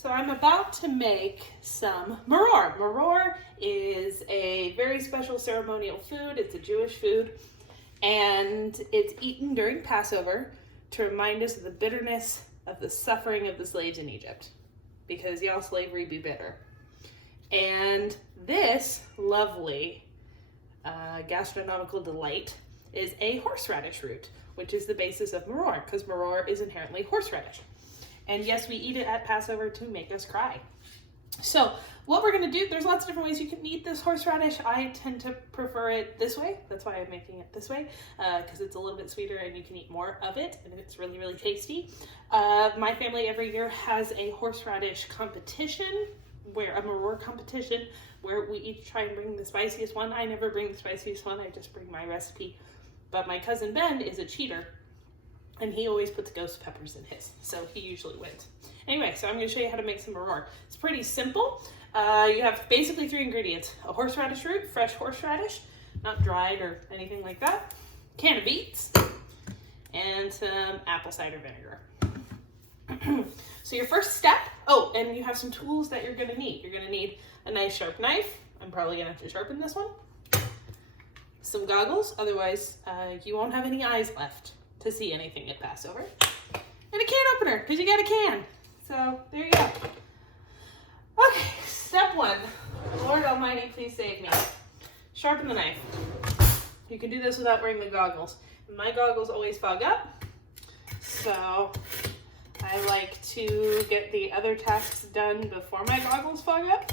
So I'm about to make some maror. Maror is a very special ceremonial food. It's a Jewish food, and it's eaten during Passover to remind us of the bitterness of the suffering of the slaves in Egypt, because y'all slavery be bitter. And this lovely gastronomical delight is a horseradish root, which is the basis of maror, because maror is inherently horseradish. And yes, we eat it at Passover to make us cry. So what we're gonna do, there's lots of different ways you can eat this horseradish. I tend to prefer it this way. That's why I'm making it this way, because it's a little bit sweeter and you can eat more of it, and it's really, really tasty. My family every year has a horseradish competition, a maror competition, where we each try and bring the spiciest one. I never bring the spiciest one, I just bring my recipe. But my cousin Ben is a cheater, and he always puts ghost peppers in his, so he usually wins. Anyway, so I'm gonna show you how to make some maror. It's pretty simple. You have basically 3 ingredients: a horseradish root, fresh horseradish, not dried or anything like that, can of beets, and some apple cider vinegar. So your first step, oh, and you have some tools that you're gonna need. You're gonna need a nice sharp knife. I'm probably gonna have to sharpen this one. Some goggles, otherwise you won't have any eyes left to see anything at Passover. And a can opener, because you got a can. So there you go. Okay, step 1. Lord Almighty, please save me. Sharpen the knife. You can do this without wearing the goggles. My goggles always fog up, so I like to get the other tasks done before my goggles fog up.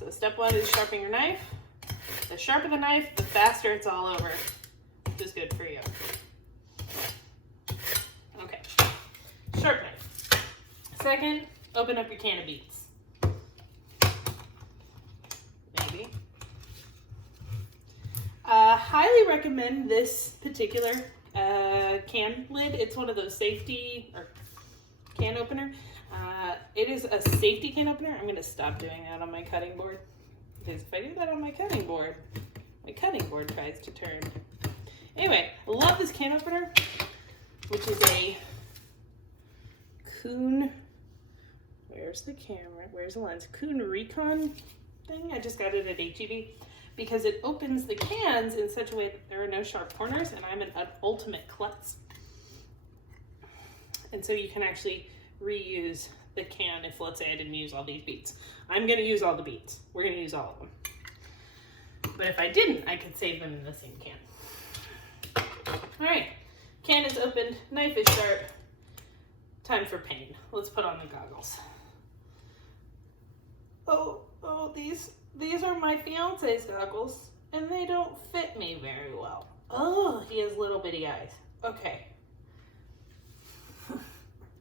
So step 1 is sharpen your knife. The sharper the knife, the faster it's all over, which is good for you. Okay, sharp knife. Second, open up your can of beets. Maybe. Highly recommend this particular can lid. It's one of those safety or can opener. It is a safety can opener. I'm going to stop doing that on my cutting board, because if I do that on my cutting board tries to turn. Anyway, I love this can opener, which is a Kuhn, where's the camera? Where's the lens? Kuhn Recon thing. I just got it at HEB, because it opens the cans in such a way that there are no sharp corners, and I'm an ultimate klutz. And so you can actually reuse the can if, let's say, I didn't use all these beets. I'm gonna use all the beets. We're gonna use all of them. But if I didn't, I could save them in the same can. All right, can is opened, knife is sharp. Time for pain. Let's put on the goggles. Oh, these are my fiance's goggles, and they don't fit me very well. Oh, he has little bitty eyes. Okay.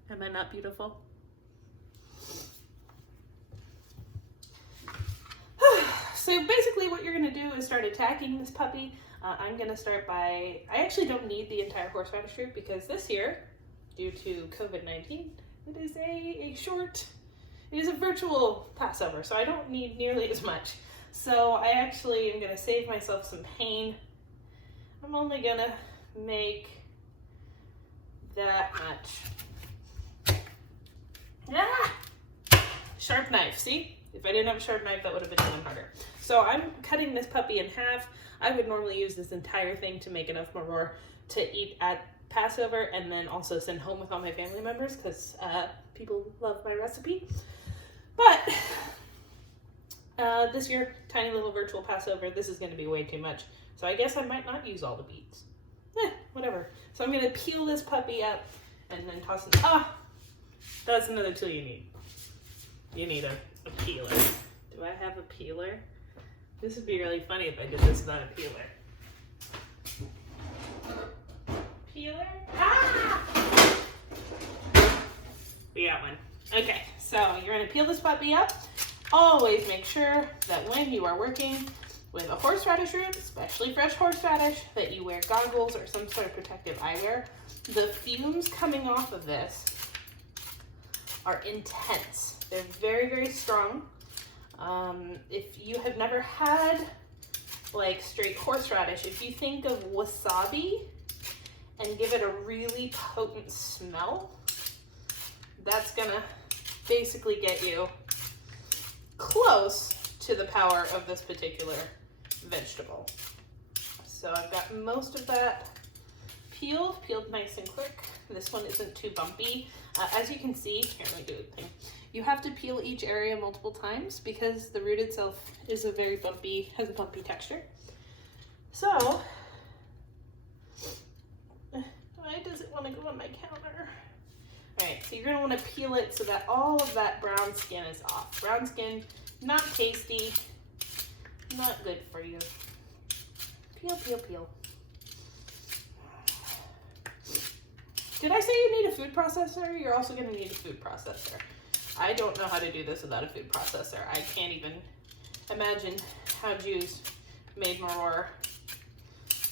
Am I not beautiful? So basically what you're gonna do is start attacking this puppy. I'm gonna start by, I actually don't need the entire horseradish root, because this year, due to COVID-19, it is a virtual Passover, so I don't need nearly as much. So I actually am gonna save myself some pain. I'm only gonna make that much. Ah! Sharp knife, see? If I didn't have a sharp knife, that would have been even harder. So I'm cutting this puppy in half. I would normally use this entire thing to make enough maror to eat at Passover, and then also send home with all my family members, because people love my recipe. But this year, tiny little virtual Passover, this is gonna be way too much. So I guess I might not use all the beets. Whatever. So I'm gonna peel this puppy up and then toss it. That's another tool you need. You need a peeler. Do I have a peeler? This would be really funny if I did this without a peeler. Peeler? We got one. Okay, so you're gonna peel this puppy up. Always make sure that when you are working with a horseradish root, especially fresh horseradish, that you wear goggles or some sort of protective eyewear. The fumes coming off of this are intense. They're very, very strong. If you have never had like straight horseradish, if you think of wasabi and give it a really potent smell, that's gonna basically get you close to the power of this particular vegetable. So I've got most of that peeled nice and quick. This one isn't too bumpy. As you can see, here, let me do a thing. You have to peel each area multiple times because the root itself is has a bumpy texture. So, why does it want to go on my counter? All right, so you're gonna want to peel it so that all of that brown skin is off. Brown skin, not tasty, not good for you. Peel, peel, peel. Did I say you need a food processor? You're also gonna need a food processor. I don't know how to do this without a food processor. I can't even imagine how Jews made maror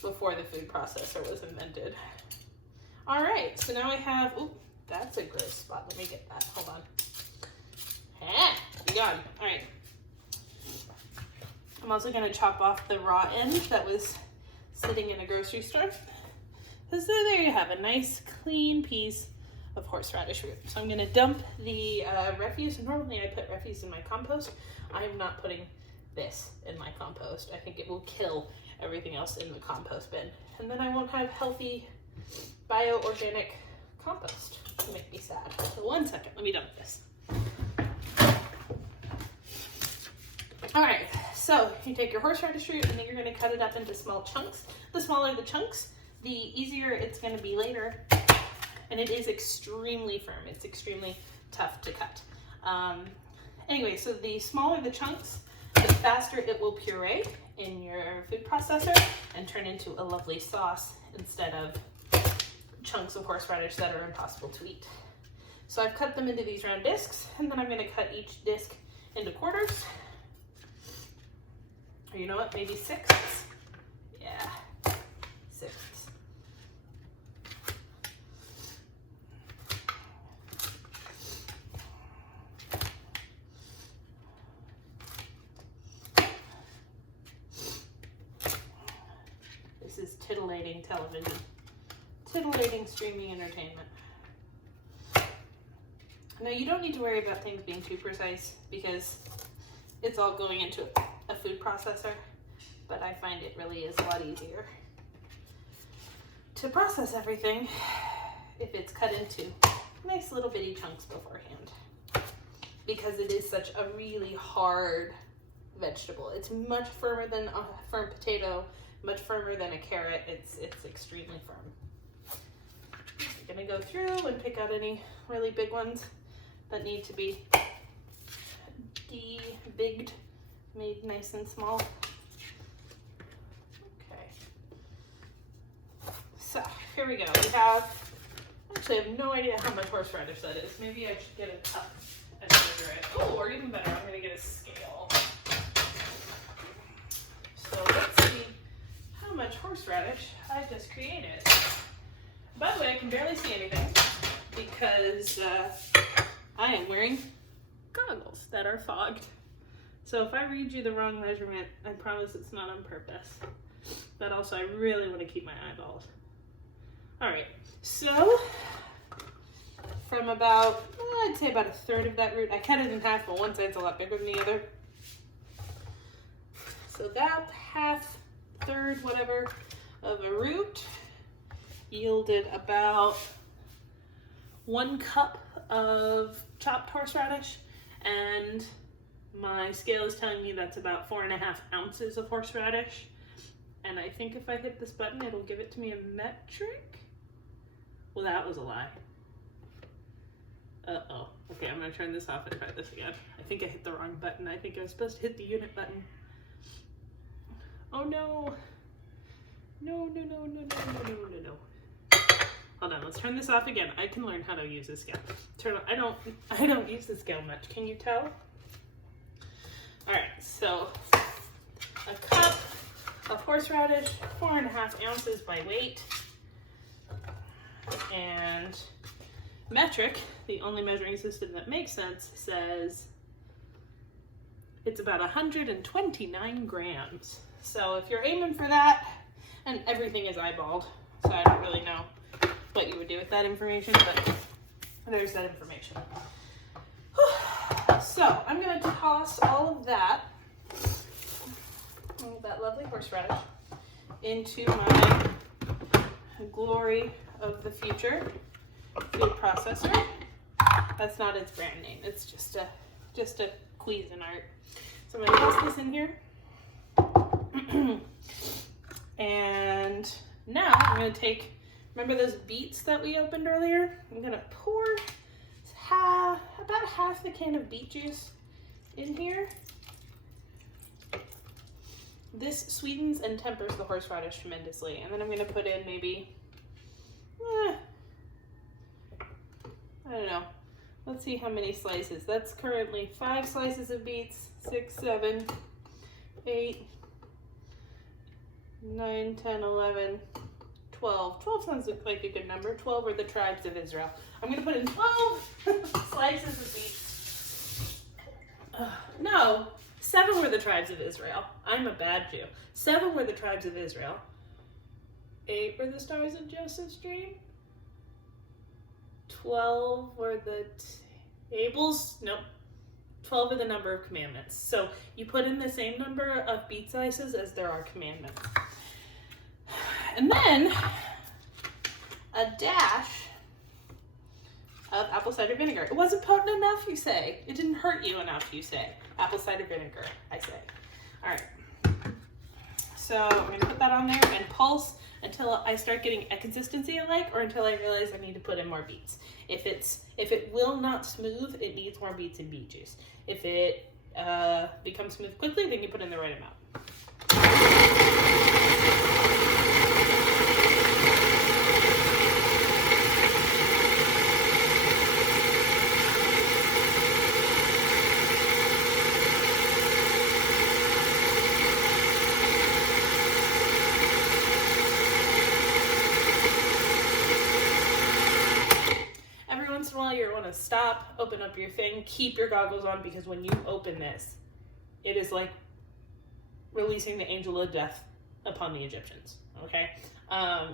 before the food processor was invented. All right, so now I have, ooh, that's a gross spot. Let me get that, hold on. Be gone. All right. I'm also gonna chop off the raw end that was sitting in a grocery store. So there you have a nice clean piece of horseradish root. So I'm gonna dump the refuse. Normally I put refuse in my compost. I'm not putting this in my compost. I think it will kill everything else in the compost bin. And then I won't have healthy bio-organic compost. It'll make me sad. So 1 second, let me dump this. All right, so you take your horseradish root and then you're gonna cut it up into small chunks. The smaller the chunks, the easier it's gonna be later. And it is extremely firm. It's extremely tough to cut. Anyway, so the smaller the chunks, the faster it will puree in your food processor and turn into a lovely sauce instead of chunks of horseradish that are impossible to eat. So I've cut them into these round discs, and then I'm gonna cut each disc into quarters. Or you know what, maybe sixths? Yeah, sixths. This is titillating television. Titillating streaming entertainment. Now you don't need to worry about things being too precise because it's all going into a food processor, but I find it really is a lot easier to process everything if it's cut into nice little bitty chunks beforehand, because it is such a really hard vegetable. It's much firmer than a firm potato, much firmer than a carrot. It's extremely firm. I'm gonna go through and pick out any really big ones that need to be de-bigged, made nice and small. Okay. So here we go. We have, actually I have no idea how much horseradish that is. Maybe I should get a cup and measure it. Oh, or even better, I'm gonna get a scale. So let's see how much horseradish I just created. By the way, I can barely see anything because I am wearing goggles that are fogged. So if I read you the wrong measurement, I promise it's not on purpose. But also I really want to keep my eyeballs. All right, so from about, I'd say about a third of that root, I cut it in half, but one side's a lot bigger than the other. So that half, third, whatever, of a root yielded about 1 cup of chopped horseradish, and my scale is telling me that's about 4.5 ounces of horseradish. And I think if I hit this button, it'll give it to me in metric. Well, that was a lie. Uh-oh. Okay, I'm gonna turn this off and try this again. I think I hit the wrong button. I think I was supposed to hit the unit button. Oh no. No. Hold on, let's turn this off again. I can learn how to use this scale. I don't use the scale much. Can you tell? All right, so a cup of horseradish, 4.5 ounces by weight. And metric, the only measuring system that makes sense, says it's about 129 grams. So if you're aiming for that, and everything is eyeballed, so I don't really know what you would do with that information, but there's that information. Whew. So I'm going to toss all of that lovely horseradish into my glory of the future food processor. That's not its brand name. It's just a Cuisinart. So I'm going to toss this in here. And now I'm going to take, remember those beets that we opened earlier? I'm going to pour about half the can of beet juice in here. This sweetens and tempers the horseradish tremendously. And then I'm going to put in maybe, I don't know. Let's see how many slices. That's currently 5 slices of beets, 6, 7, 8, 9, 10, 11, 12. 12 sounds like a good number. 12 are the tribes of Israel. I'm going to put in 12 slices of beets. No, 7 were the tribes of Israel. I'm a bad Jew. 7 were the tribes of Israel. 8 were the stars of Joseph's dream. 12 were the tables. Nope. 12 are the number of commandments. So you put in the same number of beet slices as there are commandments. And then a dash of apple cider vinegar. It wasn't potent enough, you say. It didn't hurt you enough, you say. Apple cider vinegar, I say. All right. So I'm going to put that on there and pulse until I start getting a consistency I like, or until I realize I need to put in more beets. If it will not smooth, it needs more beets and beet juice. If it becomes smooth quickly, then you put in the right amount. You want to stop, open up your thing, keep your goggles on, because when you open this, it is like releasing the angel of death upon the Egyptians, okay?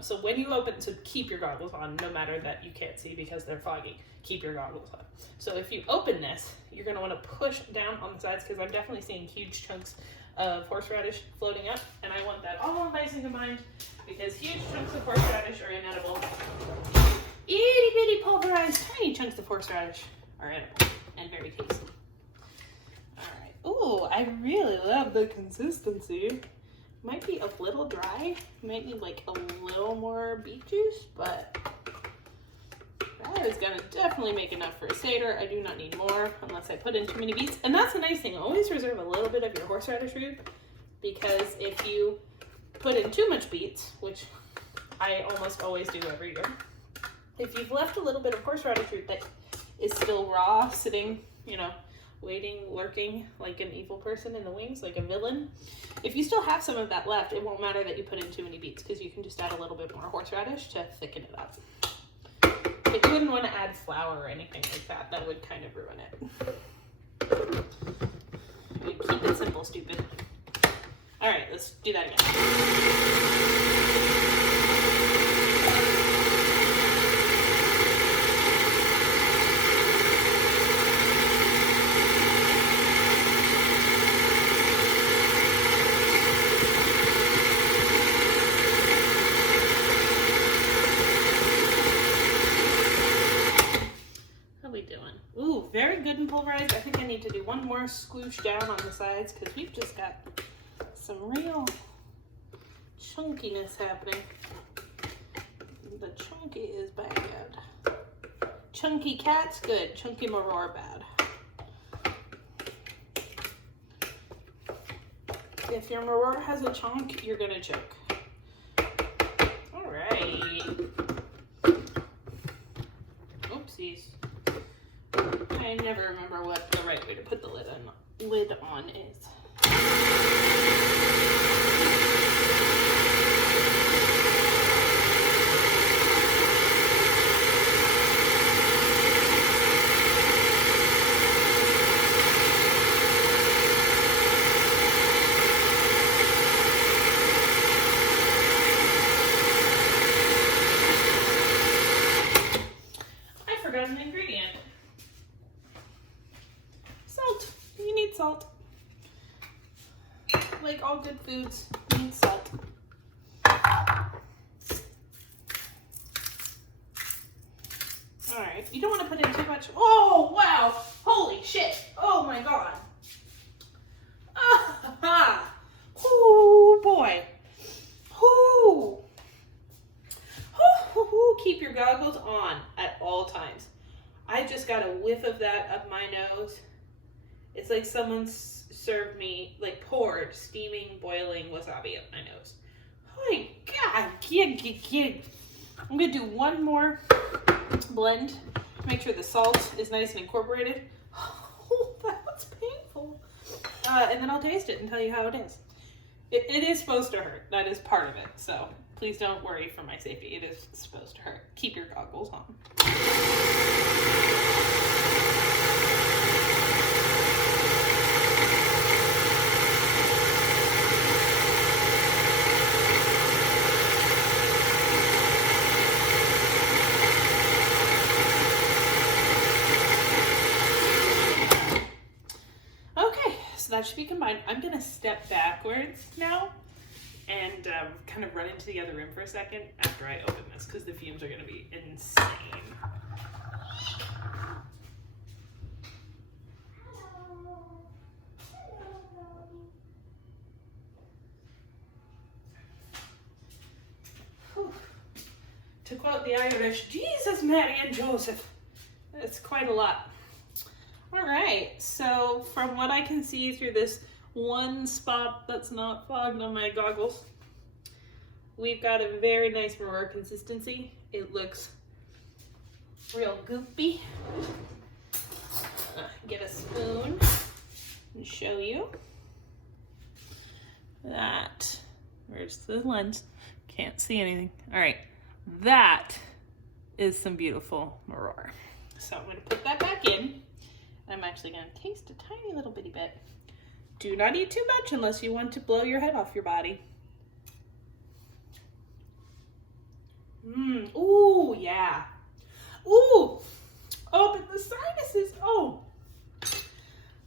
So when you open, so keep your goggles on, no matter that you can't see because they're foggy. Keep your goggles on. So if you open this, you're going to want to push down on the sides, because I'm definitely seeing huge chunks of horseradish floating up, and I want that all nice and combined, because huge chunks of horseradish are inedible. Itty bitty pulverized tiny chunks of horseradish are edible and very tasty. Alright. Ooh, I really love the consistency. Might be a little dry. Might need like a little more beet juice, but that is gonna definitely make enough for a Seder. I do not need more unless I put in too many beets. And that's a nice thing. Always reserve a little bit of your horseradish root, because if you put in too much beets, which I almost always do every year, if you've left a little bit of horseradish root that is still raw, sitting, waiting, lurking like an evil person in the wings, like a villain, if you still have some of that left, it won't matter that you put in too many beets, because you can just add a little bit more horseradish to thicken it up. But you wouldn't want to add flour or anything like that. That would kind of ruin it. You'd keep it simple, stupid. All right, let's do that again. Very good and pulverized. I think I need to do one more squoosh down on the sides, because we've just got some real chunkiness happening. The chunky is bad. Chunky cat's good. Chunky Maror bad. If your Maror has a chunk, you're gonna choke. All right. Oopsies. I never remember what the right way to put the lid on is. I forgot an ingredient. Salt. salt. Like all good foods, need salt. Alright, you don't want to put in too much. Oh, wow! Holy shit! Oh my god! Ah! Oh boy! Ooh. Keep your goggles on at all times. I just got a whiff of that up my nose. It's like someone served me, like poured steaming, boiling wasabi up my nose. Oh my god! I'm gonna do one more blend to make sure the salt is nice and incorporated. Oh, that was painful. And then I'll taste it and tell you how it is. It is supposed to hurt. That is part of it. So please don't worry for my safety. It is supposed to hurt. Keep your goggles on. So that should be combined. I'm gonna step backwards now and kind of run into the other room for a second after I open this because the fumes are gonna be insane. Whew. To quote the Irish, Jesus, Mary, and Joseph. It's quite a lot. All right, so from what I can see through this one spot that's not fogged on my goggles, we've got a very nice Maror consistency. It looks real goopy. Get a spoon and show you that. Where's the lens? Can't see anything. All right, that is some beautiful Maror. So I'm gonna put that back in. I'm actually going to taste a tiny little bitty bit. Do not eat too much unless you want to blow your head off your body. Ooh, yeah. Ooh. Oh, but the sinuses. Oh.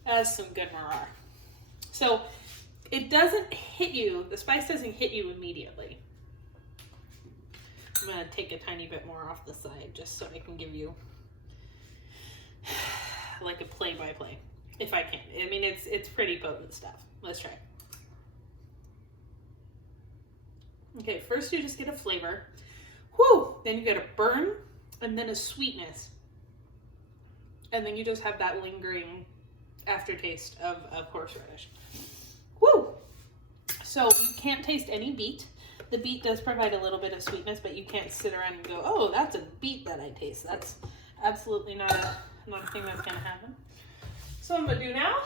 That's some good Maror. So it doesn't hit you. The spice doesn't hit you immediately. I'm going to take a tiny bit more off the side just so I can give you like a play-by-play, if I can. I mean, it's pretty potent stuff. Let's try it. Okay, first you just get a flavor. Whoo! Then you get a burn, and then a sweetness. And then you just have that lingering aftertaste of horseradish. Woo! So you can't taste any beet. The beet does provide a little bit of sweetness, but you can't sit around and go, oh, that's a beet that I taste. That's absolutely not a thing that's gonna happen. So what I'm gonna do now,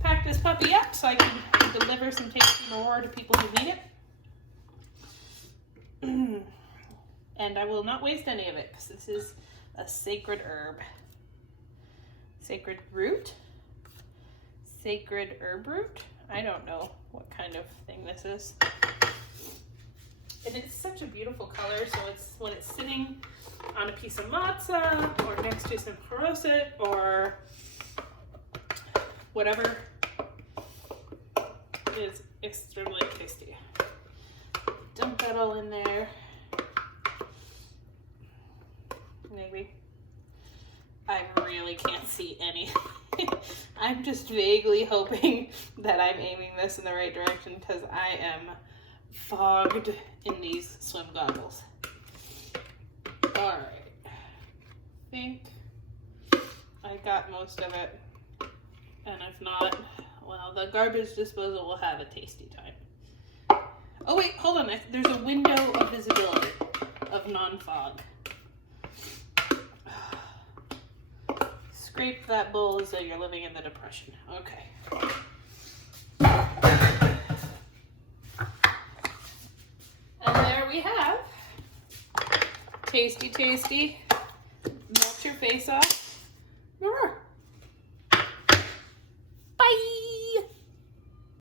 pack this puppy up so I can deliver some tasty Maror to people who need it. And I will not waste any of it because this is a sacred herb. Sacred root? Sacred herb root? I don't know what kind of thing this is. And it's such a beautiful color, so it's when it's sitting on a piece of matzah or next to some haroset or whatever, is extremely tasty. Dump that all in there. Maybe. I really can't see anything. I'm just vaguely hoping that I'm aiming this in the right direction because I am fogged in these swim goggles. All right, I think I got most of it, and if not, well, the garbage disposal will have a tasty time. Oh wait, hold on, there's a window of visibility of non-fog. Scrape that bowl as though you're living in the Depression. Okay. And there we have tasty, tasty, melt your face off